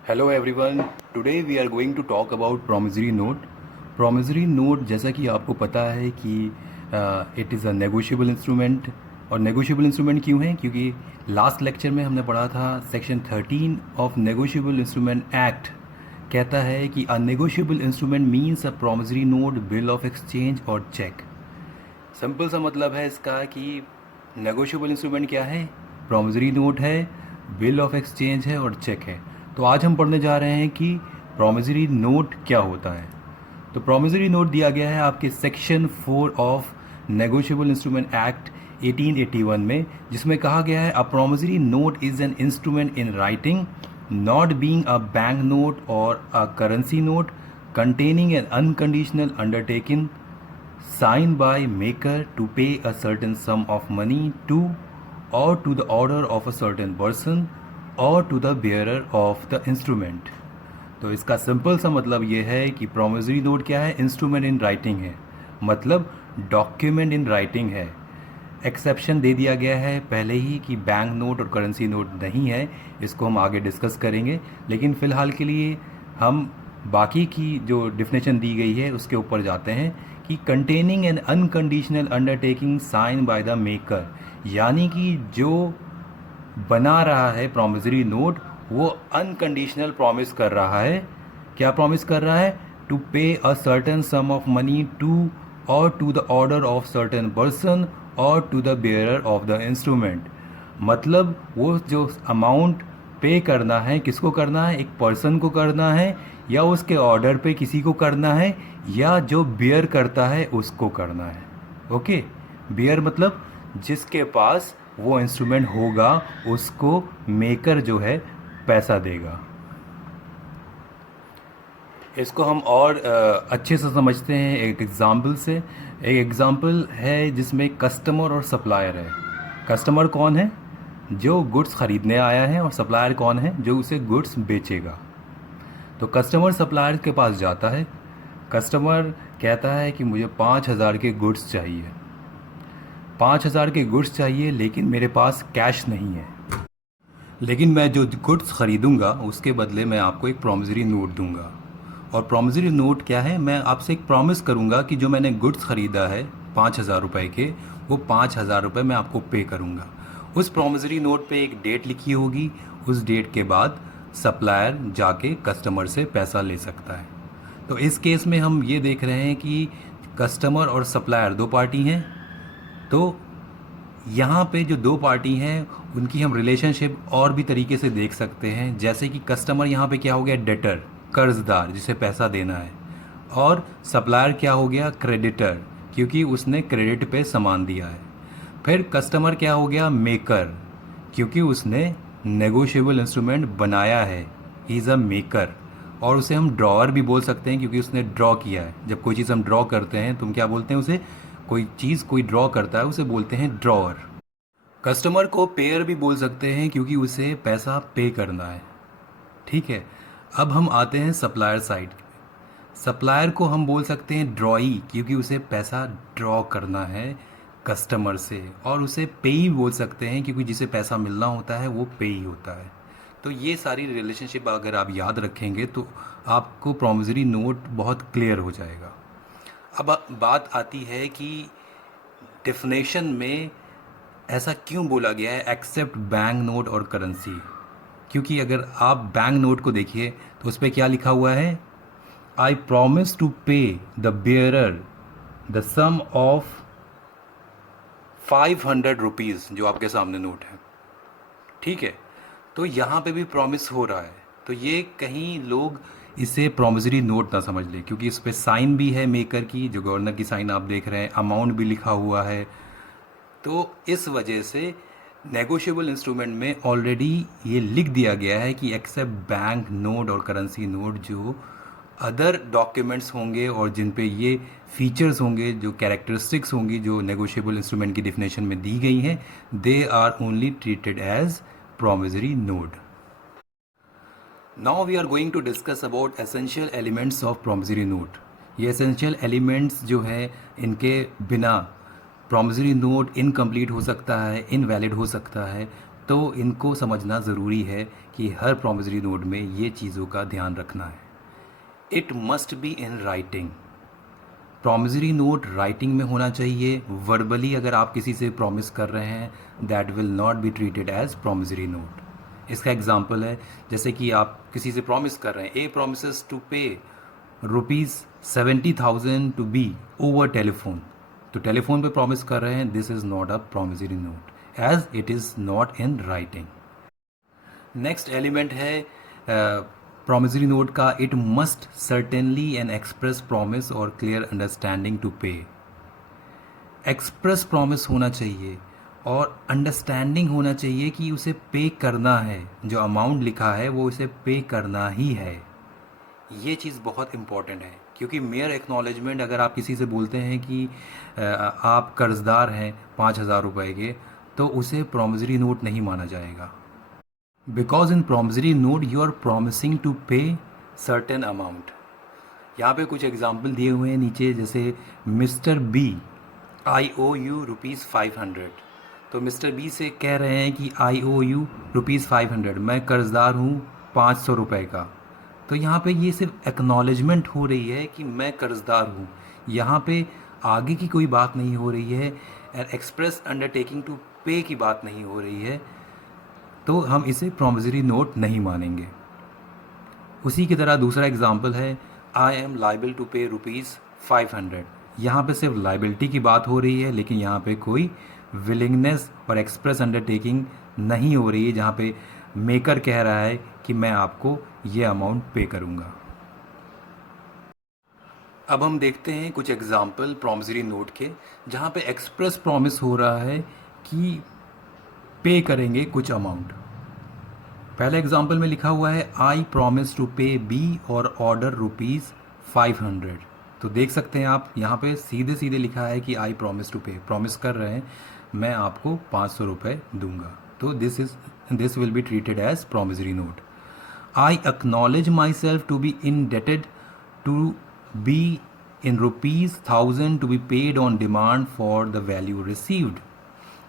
Hello everyone, today we are going to talk about promissory note. Promissory note जैसा कि आपको पता है कि it is a negotiable instrument. और नेगोशिएबल इंस्ट्रूमेंट क्यों है? क्योंकि लास्ट लेक्चर में हमने पढ़ा था section 13 of negotiable instrument act कहता है कि a negotiable instrument means a promissory note, bill of exchange और चेक। सिंपल सा मतलब है इसका कि नेगोशिएबल इंस्ट्रूमेंट क्या है? प्रॉमिसरी नोट है, बिल ऑफ एक्सचेंज है और चेक है। तो आज हम पढ़ने जा रहे हैं कि प्रॉमिसरी नोट क्या होता है। तो प्रॉमिसरी नोट दिया गया है आपके section 4 of negotiable instrument act 1881 में, जिसमें कहा गया है a promissory note is an instrument in writing not being a bank note और a currency note containing an unconditional undertaking signed by maker to pay a certain sum of money to or to the order of a certain person or to the bearer of the instrument। तो इसका simple सा मतलब ये है कि promissory note क्या है? Instrument in writing है, मतलब डॉक्यूमेंट इन राइटिंग है। एक्सेप्शन दे दिया गया है पहले ही कि बैंक नोट और करेंसी नोट नहीं है, इसको हम आगे डिस्कस करेंगे। लेकिन फ़िलहाल के लिए हम बाकी की जो डिफिनेशन दी गई है उसके ऊपर जाते हैं कि containing an unconditional undertaking sign by the maker, यानी कि जो बना रहा है प्रॉमिसरी नोट वो अनकंडीशनल प्रॉमिस कर रहा है। क्या प्रॉमिस कर रहा है? To pay a certain sum of money to और to the order of certain person और to the bearer of the instrument. मतलब वो जो अमाउंट पे करना है, किसको करना है? एक पर्सन को करना है, या उसके ऑर्डर पे किसी को करना है, या जो बियर करता है उसको करना है। ओके, बियर मतलब जिसके पास वो इंस्ट्रूमेंट होगा उसको मेकर जो है पैसा देगा। इसको हम और अच्छे से समझते हैं एक एग्ज़ाम्पल से। एक एग्ज़ाम्पल है जिसमें कस्टमर और सप्लायर है। कस्टमर कौन है? जो गुड्स ख़रीदने आया है, और सप्लायर कौन है? जो उसे गुड्स बेचेगा। तो कस्टमर सप्लायर के पास जाता है। कस्टमर कहता है कि मुझे 5,000 के गुड्स चाहिए, 5,000 के गुड्स चाहिए, लेकिन मेरे पास कैश नहीं है। लेकिन मैं जो गुड्स ख़रीदूँगा उसके बदले मैं आपको एक प्रॉमिसरी नोट दूंगा। और प्रॉमिसरी नोट क्या है? मैं आपसे एक प्रॉमिस करूंगा कि जो मैंने गुड्स ख़रीदा है 5,000 रुपये के, वो 5,000 रुपये मैं आपको पे करूंगा। उस प्रॉमिसरी नोट पे एक डेट लिखी होगी, उस डेट के बाद सप्लायर जाके कस्टमर से पैसा ले सकता है। तो इस केस में हम ये देख रहे हैं कि कस्टमर और सप्लायर दो पार्टी हैं। तो यहाँ पे जो दो पार्टी हैं उनकी हम रिलेशनशिप और भी तरीके से देख सकते हैं। जैसे कि कस्टमर यहाँ पे क्या हो गया? डेटर, कर्जदार जिसे पैसा देना है। और सप्लायर क्या हो गया? क्रेडिटर, क्योंकि उसने क्रेडिट पे सामान दिया है। फिर कस्टमर क्या हो गया? मेकर, क्योंकि उसने नेगोशिएबल इंस्ट्रूमेंट बनाया है, ही इज़ अ मेकर। और उसे हम ड्रॉअर भी बोल सकते हैं क्योंकि उसने ड्रॉ किया है। जब कोई चीज़ हम ड्रॉ करते हैं तो हम क्या बोलते हैं उसे? कोई चीज़ कोई ड्रॉ करता है उसे बोलते हैं ड्रॉअर। कस्टमर को पेयर भी बोल सकते हैं क्योंकि उसे पैसा पे करना है। ठीक है, अब हम आते हैं सप्लायर साइड। सप्लायर को हम बोल सकते हैं ड्रॉई, क्योंकि उसे पैसा ड्रॉ करना है कस्टमर से। और उसे पे ही बोल सकते हैं क्योंकि जिसे पैसा मिलना होता है वो पे ही होता है। तो ये सारी रिलेशनशिप अगर आप याद रखेंगे तो आपको प्रॉमिसरी नोट बहुत क्लियर हो जाएगा। अब बात आती है कि डेफिनेशन में ऐसा क्यों बोला गया है एक्सेप्ट बैंक नोट और करेंसी। क्योंकि अगर आप बैंक नोट को देखिए तो उस पर क्या लिखा हुआ है? I promise to pay the bearer the sum of 500 rupees, जो आपके सामने नोट है। ठीक है, तो यहाँ पे भी प्रॉमिस हो रहा है। तो ये कहीं लोग इसे प्रॉमिसरी नोट ना समझ ले, क्योंकि इस पर साइन भी है मेकर की, जो गवर्नर की साइन आप देख रहे हैं, अमाउंट भी लिखा हुआ है। तो इस वजह से नेगोशिएबल इंस्ट्रूमेंट में ऑलरेडी ये लिख दिया गया है कि एक्सेप्ट बैंक नोट और करेंसी नोट, जो अदर डॉक्यूमेंट्स होंगे और जिन पे ये फीचर्स होंगे, जो कैरेक्टरिस्टिक्स होंगी जो नेगोशिएबल इंस्ट्रूमेंट की डिफिनेशन में दी गई हैं, they are only treated as promissory note. Now we are going to discuss about essential elements of promissory note. ये एसेंशियल एलिमेंट्स जो है, इनके बिना प्रॉमिसरी नोट इनकम्प्लीट हो सकता है, इनवैलिड हो सकता है। तो इनको समझना ज़रूरी है कि हर प्रॉमिसरी नोट में ये चीज़ों का ध्यान रखना है। It must be in writing. Promissory note writing में होना चाहिए। वर्बली अगर आप किसी से प्रॉमिस कर रहे हैं, that will not be treated as promissory note. इसका एग्जांपल है, जैसे कि आप किसी से प्रॉमिस कर रहे हैं, ए promises to pay ₹70,000 to B over telephone. तो टेलीफोन पे प्रॉमिस कर रहे हैं, this is not a promissory note as it is not in writing. Next element है प्रॉमिसरी नोट का, it must certainly and express promise और clear understanding to pay. Express promise होना चाहिए और अंडरस्टैंडिंग होना चाहिए कि उसे पे करना है, जो अमाउंट लिखा है वो उसे पे करना ही है। ये चीज़ बहुत इम्पॉर्टेंट है, क्योंकि मेयर एक्नॉलेजमेंट अगर आप किसी से बोलते हैं कि आप कर्ज़दार हैं 5,000 रुपये के, तो उसे प्रॉमिसरी नोट नहीं माना जाएगा। Because in promissory note you are promising to pay certain amount. यहाँ पे कुछ एग्जाम्पल दिए हुए हैं नीचे, जैसे mister B I O U ₹500। तो मिस्टर बी से कह रहे हैं कि आई ओ यू ₹500, मैं कर्ज़दार हूँ 500 रुपये का। तो यहाँ पे ये सिर्फ एक्नॉलेजमेंट हो रही है कि मैं कर्ज़दार हूँ, यहाँ पे आगे की कोई बात नहीं हो रही है, एक्सप्रेस अंडरटेकिंग टू पे की बात नहीं हो रही है, तो हम इसे प्रॉमिसरी नोट नहीं मानेंगे। उसी की तरह दूसरा एग्जाम्पल है, आई एम लाइबल टू पे ₹500। यहाँ पे सिर्फ लाइबिलिटी की बात हो रही है, लेकिन यहाँ पे कोई विलिंगनेस और एक्सप्रेस अंडरटेकिंग नहीं हो रही है, जहाँ पे मेकर कह रहा है कि मैं आपको ये अमाउंट पे करूँगा। अब हम देखते हैं कुछ एग्जाम्पल प्रॉमिसरी नोट के, जहाँ पे एक्सप्रेस प्रॉमिस हो रहा है कि पे करेंगे कुछ अमाउंट। पहले एग्जाम्पल में लिखा हुआ है, आई प्रॉमिस टू पे बी और ऑर्डर ₹500। तो देख सकते हैं आप, यहाँ पे सीधे सीधे लिखा है कि I promise to pay, promise कर रहे हैं मैं आपको 500 रुपये दूंगा। तो this will be treated as promissory note. I acknowledge my self to be indebted to be in ₹1,000 to be paid on demand for the value received।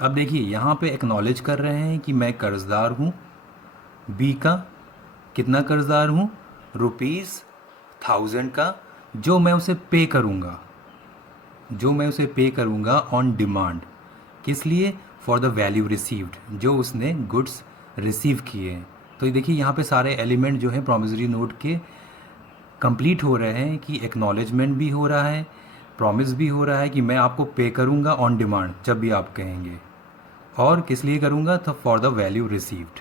अब देखिए, यहाँ पे एक्नॉलेज कर रहे हैं कि मैं कर्ज़दार हूँ बी का। कितना कर्ज़दार हूँ? ₹1000 का, जो मैं उसे पे करूँगा ऑन डिमांड। किस लिए? फॉर द वैल्यू रिसीव्ड, जो उसने गुड्स रिसीव किए हैं। तो देखिए, यहाँ पे सारे एलिमेंट जो हैं प्रॉमिसरी नोट के कंप्लीट हो रहे हैं कि एक्नॉलेजमेंट भी हो रहा है, प्रॉमिस भी हो रहा है कि मैं आपको पे करूंगा ऑन डिमांड जब भी आप कहेंगे, और किस लिए करूंगा? तो फॉर द वैल्यू रिसीव्ड।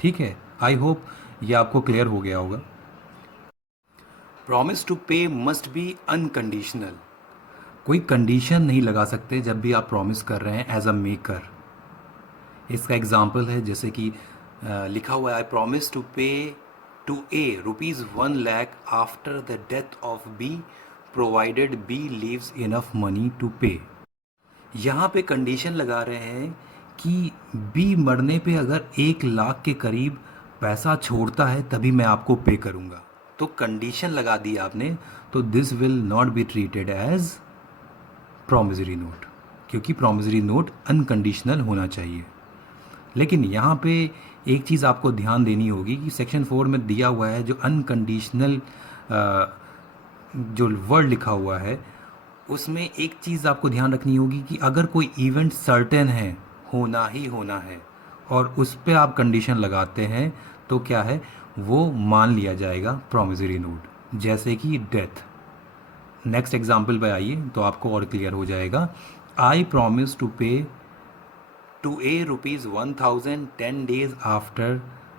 ठीक है, आई होप ये आपको क्लियर हो गया होगा। प्रॉमिस टू पे मस्ट बी अनकंडीशनल। कोई कंडीशन नहीं लगा सकते जब भी आप प्रॉमिस कर रहे हैं एज अ मेकर। इसका एग्जाम्पल है, जैसे कि लिखा हुआ है, आई प्रॉमिस टू पे to A ₹1 lakh after the death of B provided B leaves enough money to pay। यहाँ पे कंडीशन लगा रहे हैं कि B मरने पे अगर 1 लाख के करीब पैसा छोड़ता है तभी मैं आपको पे करूँगा। तो कंडीशन लगा दी आपने, तो this will not be treated as promissory note, क्योंकि प्रॉमिसरी नोट अनकंडीशनल होना चाहिए। लेकिन यहाँ पे एक चीज़ आपको ध्यान देनी होगी कि सेक्शन 4 में दिया हुआ है, जो अनकंडीशनल जो वर्ड लिखा हुआ है, उसमें एक चीज़ आपको ध्यान रखनी होगी कि अगर कोई इवेंट सर्टेन है, होना ही होना है, और उस पर आप कंडीशन लगाते हैं, तो क्या है, वो मान लिया जाएगा प्रॉमिसरी नोट, जैसे कि डेथ। नेक्स्ट एग्जाम्पल पे आइए तो आपको और क्लियर हो जाएगा। आई प्रॉमिस टू पे to A ₹1,000 10 days after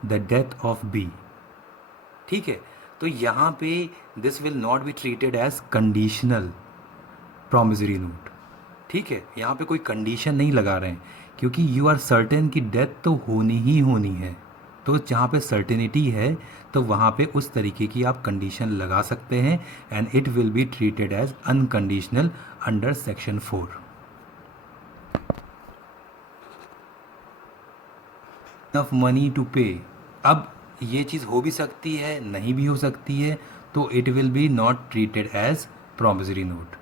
the death of B। ठीक है, तो यहाँ पे this will not be treated as conditional promissory note. ठीक है, यहाँ पे कोई कंडीशन नहीं लगा रहे हैं, क्योंकि यू आर सर्टेन कि डेथ तो होनी ही होनी है। तो जहाँ पे सर्टेनिटी है, तो वहाँ पे उस तरीके की आप कंडीशन लगा सकते हैं, and it will be treated as unconditional under section 4। Of money to pay. अब ये चीज़ हो भी सकती है, नहीं भी हो सकती है, तो it will be not treated as promissory note.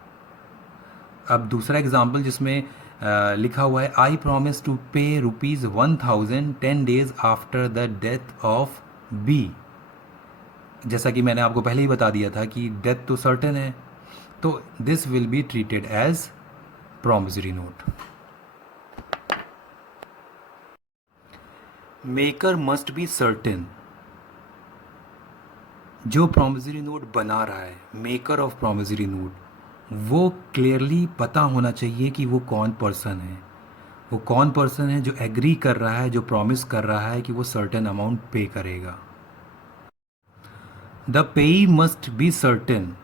अब दूसरा एग्जांपल जिसमें लिखा हुआ है आई प्रॉमिस टू पे ₹1000 10 days after the death of B. जैसा कि मैंने आपको पहले ही बता दिया था कि डेथ तो सर्टेन है, तो this will be treated as promissory note. Maker must be certain. जो प्रॉमिसरी नोट बना रहा है, मेकर ऑफ प्रॉमिसरी नोट, वो क्लियरली पता होना चाहिए कि वो कौन पर्सन है। वो कौन पर्सन है जो एग्री कर रहा है, जो प्रॉमिस कर रहा है कि वो सर्टेन अमाउंट पे करेगा। The payee must be certain.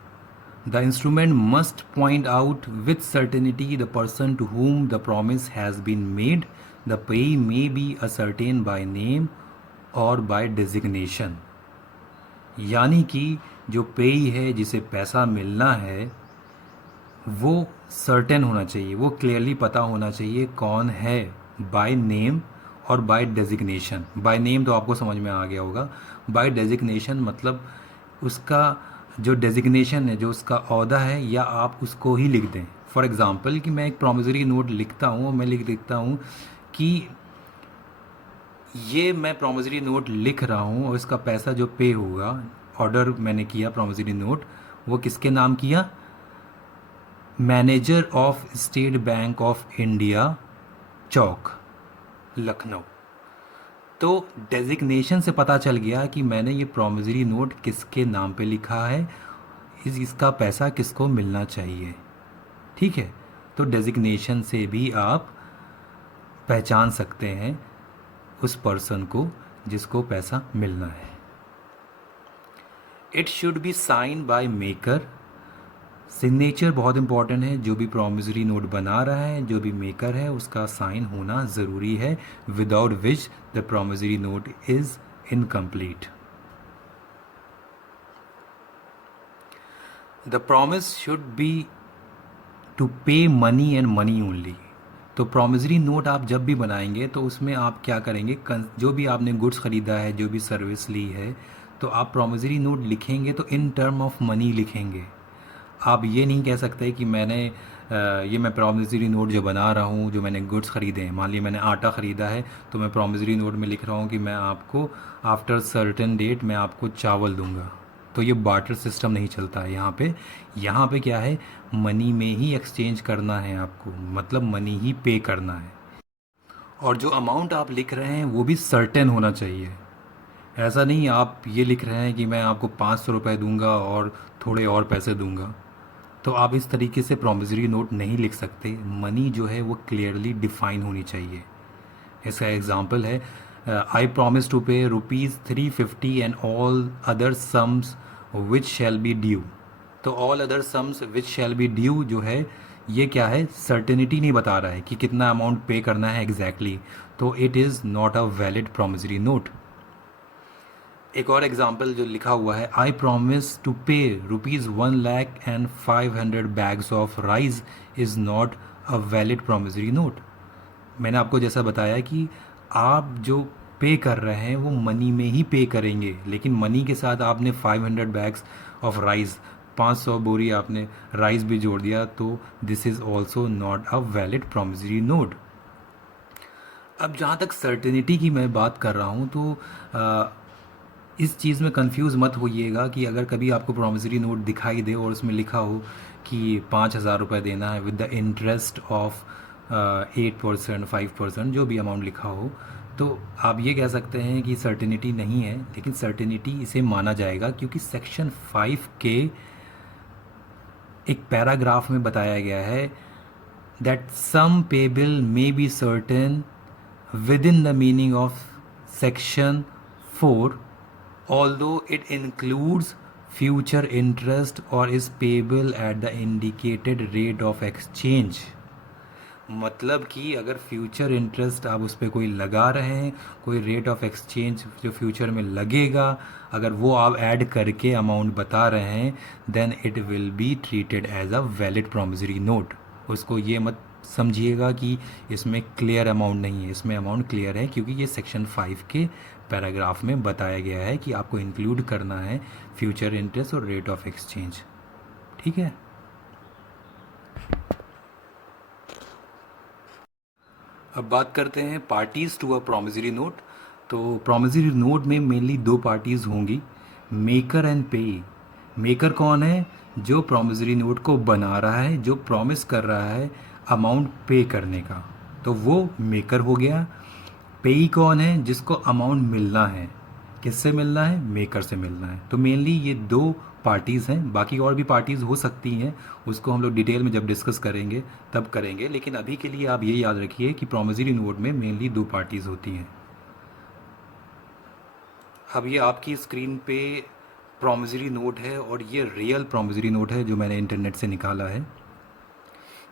The instrument must point out with certainty the person to whom the promise has been made. The payee may be ascertained by name or by designation. यानी कि जो पेई है, जिसे पैसा मिलना है, वो सर्टेन होना चाहिए, वो क्लियरली पता होना चाहिए कौन है, बाय नेम और बाय डेजिग्नेशन। बाय नेम तो आपको समझ में आ गया होगा, बाय डेजिग्नेशन मतलब उसका जो डेजिग्नेशन है, जो उसका ओहदा है, या आप उसको ही लिख दें। फॉर एग्ज़ाम्पल कि मैं एक प्रॉमिसरी नोट लिखता हूँ, मैं लिख देता हूँ कि ये मैं प्रॉमिसरी नोट लिख रहा हूँ और इसका पैसा जो पे होगा, ऑर्डर मैंने किया प्रॉमिसरी नोट, वो किसके नाम किया? Manager of State Bank of India, Chowk, Lucknow. तो डेजिग्नेशन से पता चल गया कि मैंने ये प्रॉमिसरी नोट किसके नाम पे लिखा है, इसका पैसा किसको मिलना चाहिए। ठीक है, तो डेजिग्नेशन से भी आप पहचान सकते हैं उस पर्सन को जिसको पैसा मिलना है। It should be sign by maker. Signature बहुत इंपॉर्टेंट है। जो भी प्रॉमिसरी नोट बना रहा है, जो भी मेकर है, उसका साइन होना ज़रूरी है, without which the promissory note is incomplete. The promise should be to pay money and money only. तो प्रॉमिसरी नोट आप जब भी बनाएंगे तो उसमें आप क्या करेंगे, जो भी आपने गुड्स ख़रीदा है, जो भी सर्विस ली है, तो आप प्रॉमिसरी नोट लिखेंगे तो इन टर्म ऑफ मनी लिखेंगे। आप ये नहीं कह सकते कि ये मैं प्रॉमिसरी नोट जो बना रहा हूँ, जो मैंने गुड्स ख़रीदे हैं, मान लिया मैंने आटा ख़रीदा है, तो मैं प्रॉमिसरी नोट में लिख रहा हूँ कि मैं आपको आफ्टर सर्टेन डेट मैं आपको चावल दूंगा। तो ये बार्टर सिस्टम नहीं चलता है यहाँ पे। यहाँ पे क्या है, मनी में ही एक्सचेंज करना है आपको, मतलब मनी ही पे करना है। और जो अमाउंट आप लिख रहे हैं वो भी सर्टेन होना चाहिए। ऐसा नहीं आप ये लिख रहे हैं कि मैं आपको 500 रुपये दूंगा और थोड़े और पैसे दूंगा, तो आप इस तरीके से प्रॉमिसरी नोट नहीं लिख सकते। मनी जो है वो क्लियरली डिफाइन होनी चाहिए। इसका एग्जांपल है I promise to pay ₹350 and all other sums which shall be due. तो all other sums which shall be due जो है, ये क्या है, सर्टेनिटी नहीं बता रहा है कि कितना अमाउंट पे करना है एग्जैक्टली, तो it is not a valid promissory note. एक और एग्जाम्पल जो लिखा हुआ है, आई प्रॉमिस टू पे ₹1,05,000 bags of rice is not a valid promissory note. मैंने आपको जैसा बताया कि आप जो पे कर रहे हैं वो मनी में ही पे करेंगे, लेकिन मनी के साथ आपने 500 बैग्स ऑफ राइस, 500 बोरी आपने राइस भी जोड़ दिया, तो this is also not a valid promissory note. अब जहाँ तक सर्टेनिटी की मैं बात कर रहा हूँ, तो इस चीज़ में कंफ्यूज मत होइएगा कि अगर कभी आपको प्रॉमिसरी नोट दिखाई दे और उसमें लिखा हो कि 5,000 रुपये देना है विद द इंटरेस्ट ऑफ 8%, 5%, जो भी अमाउंट लिखा हो, तो आप ये कह सकते हैं कि सर्टेनिटी नहीं है। लेकिन सर्टेनिटी इसे माना जाएगा क्योंकि सेक्शन 5 के एक पैराग्राफ में बताया गया है that sum payable may be certain within the meaning of section 4 although it includes future interest or is payable at the indicated rate of exchange। मतलब कि अगर फ्यूचर इंटरेस्ट आप उस पर कोई लगा रहे हैं, कोई रेट ऑफ एक्सचेंज जो फ्यूचर में लगेगा, अगर वो आप ऐड करके अमाउंट बता रहे हैं, then it will be treated as a valid promissory note. उसको ये मत समझिएगा कि इसमें क्लियर अमाउंट नहीं है, इसमें अमाउंट क्लियर है क्योंकि ये सेक्शन 5 के पैराग्राफ में बताया गया है कि आपको इंक्लूड करना है फ्यूचर इंटरेस्ट और रेट ऑफ एक्सचेंज। ठीक है। अब बात करते हैं parties to a promissory note. तो प्रोमिसरी नोट में मेनली दो पार्टीज़ होंगी, मेकर एंड पेई। मेकर कौन है? जो प्रोमिसरी नोट को बना रहा है, जो प्रॉमिस कर रहा है अमाउंट पे करने का, तो वो मेकर हो गया। पेई कौन है? जिसको अमाउंट मिलना है। किससे मिलना है? मेकर से मिलना है। तो मेनली ये दो पार्टीज़ हैं, बाकी और भी पार्टीज़ हो सकती हैं, उसको हम लोग डिटेल में जब डिस्कस करेंगे तब करेंगे, लेकिन अभी के लिए आप ये याद रखिए कि प्रोमिसरी नोट में मेनली दो पार्टीज़ होती हैं। अब ये आपकी स्क्रीन पे प्रोमिसरी नोट है और ये रियल प्रोमिसरी नोट है जो मैंने इंटरनेट से निकाला है।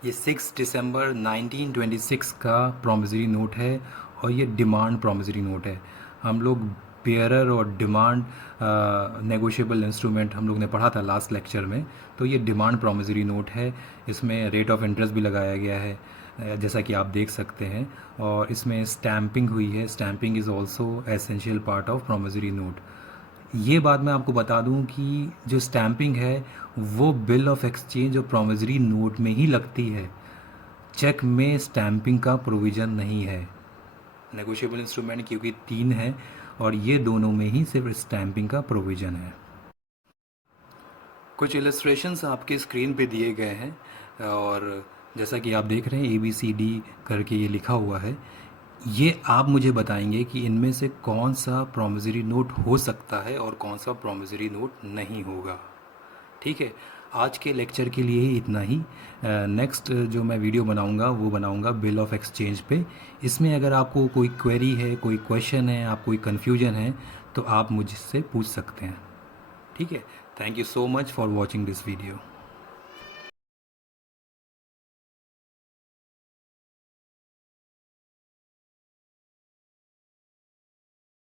ये 6 दिसंबर 1926 का प्रोमिसरी नोट है और ये डिमांड प्रोमिसरी नोट है। हम लोग बेयरर और डिमांड नेगोशिएबल इंस्ट्रूमेंट हम लोग ने पढ़ा था लास्ट लेक्चर में, तो ये डिमांड प्रोमिसरी नोट है। इसमें रेट ऑफ इंटरेस्ट भी लगाया गया है, जैसा कि आप देख सकते हैं, और इसमें स्टैम्पिंग हुई है। Stamping is also essential part of promissory note. ये बात मैं आपको बता दूं कि जो स्टैम्पिंग है वो बिल ऑफ एक्सचेंज और प्रोमिसरी नोट में ही लगती है। चेक में स्टैम्पिंग का प्रोविज़न नहीं है। नेगोशिएबल इंस्ट्रूमेंट क्योंकि तीन है और ये दोनों में ही सिर्फ स्टैम्पिंग का प्रोविज़न है। कुछ इलस्ट्रेशंस आपके स्क्रीन पे दिए गए हैं और जैसा कि आप देख रहे हैं ABCD करके ये लिखा हुआ है। ये आप मुझे बताएंगे कि इनमें से कौन सा प्रोमिसरी नोट हो सकता है और कौन सा प्रोमिसरी नोट नहीं होगा। ठीक है, आज के लेक्चर के लिए ही इतना ही। नेक्स्ट जो मैं वीडियो बनाऊंगा वो बनाऊंगा बिल ऑफ एक्सचेंज पे। इसमें अगर आपको कोई क्वेरी है, कोई क्वेश्चन है, आप कोई कन्फ्यूजन है, तो आप मुझसे पूछ सकते हैं। ठीक है, thank you so much for watching this video.